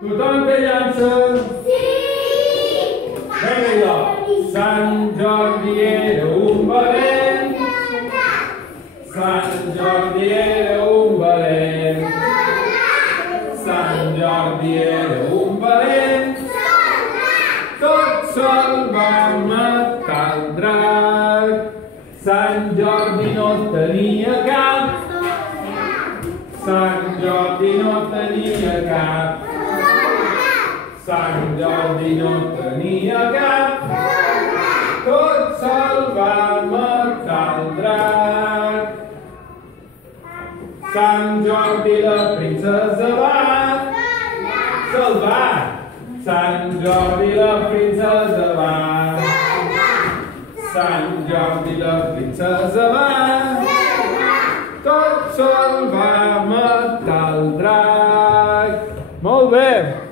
Tothom té llances? Sí! Vinga jo. Sant Jordi era un valent. Sant Jordi era un valent. Sant Jordi era un valent. Tot sol va matar el drac. Sant Jordi no tenia cap. Sant Jordi no tenia cap. Sant Jordi no tenia cap. Tot sol va matar el drac. Sant Jordi la princesa va salvar. Sant Jordi la princesa va. Sant Jordi la princesa va. Tot sol va matar el drac. Molt bé!